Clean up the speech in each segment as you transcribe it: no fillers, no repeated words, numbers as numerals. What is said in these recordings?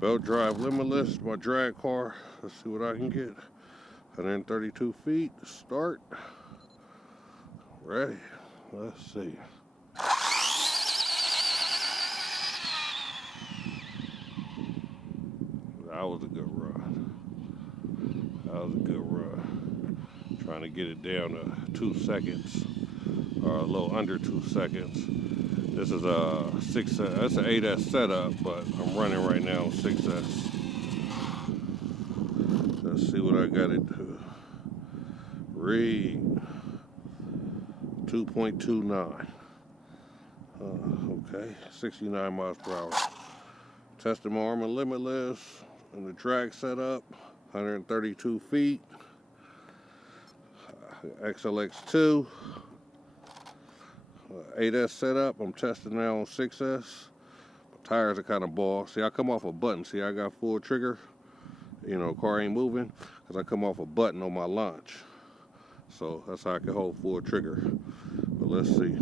Belt drive Limitless, my drag car. Let's see what I can get. 132 feet, start. Ready, let's see. That was a good run. That was a good run. Trying to get it down to 2 seconds, or a little under 2 seconds. This is a 6S, that's an 8S setup, but I'm running right now on 6S. Let's see what I got it to. Read 2.29. Okay, 69 miles per hour. Testing my Arrma Limitless and the drag setup, 132 feet. XLX2. 8S setup. I'm testing now on 6S. My tires are kind of bald. See, I come off a button. See, I got full trigger. You know, car ain't moving because I come off a button on my launch. So that's how I can hold full trigger. But let's see.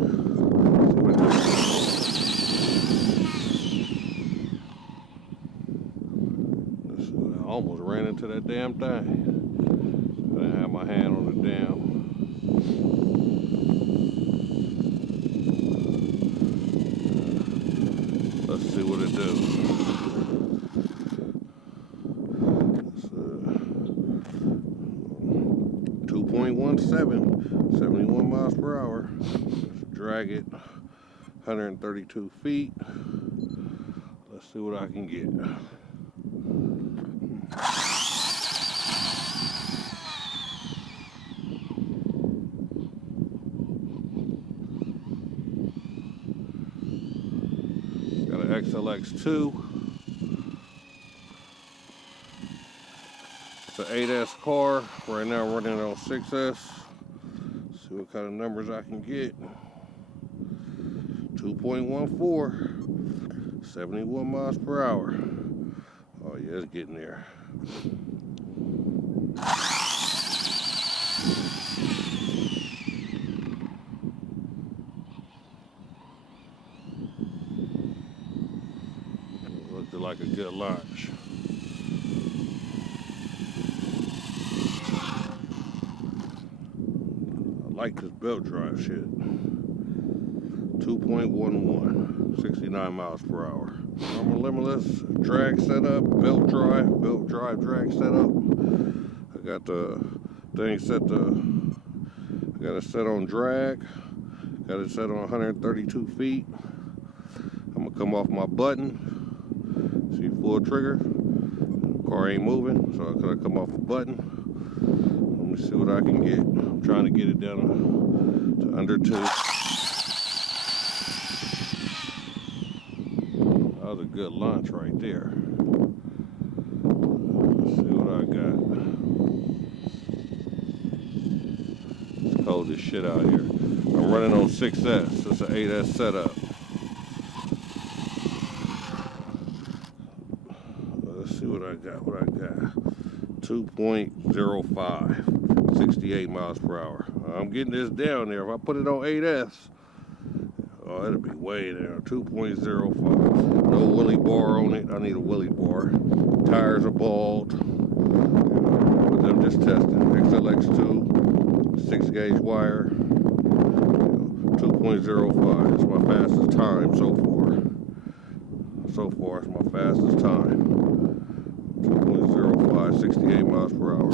I almost ran into that damn thing. I didn't have my hand on the damn. Let's see what it do. 2.17, 71 miles per hour. Let's drag it 132 feet. Let's see what I can get. Got an XLX2. It's an 8S car. Right now I'm running on 6S. See what kind of numbers I can get. 2.14. 71 miles per hour. Oh yeah, it's getting there. Looked like a good launch. I like this belt drive shit. 2.11, 69 miles per hour. Arrma Limitless, drag setup, belt drive drag setup. I got the thing set to, I got it set on drag, got it set on 132 feet. I'm gonna come off my button, see full trigger, car ain't moving, so I gotta come off the button. Let me see what I can get. I'm trying to get it down to under 2. That was a good launch right there. Let's see what I got. It's cold as shit out here. I'm running on 6S. It's an 8S setup. Let's see what I got. 2.05. 68 miles per hour. I'm getting this down there. If I put it on 8S, oh, it'll be way down. 2.05. No wheelie bar on it. I need a wheelie bar. Tires are bald. But I'm just testing. XLX2, 6-gauge wire. 2.05. It's my fastest time so far. So far, it's my fastest time. 2.05, 68 miles per hour.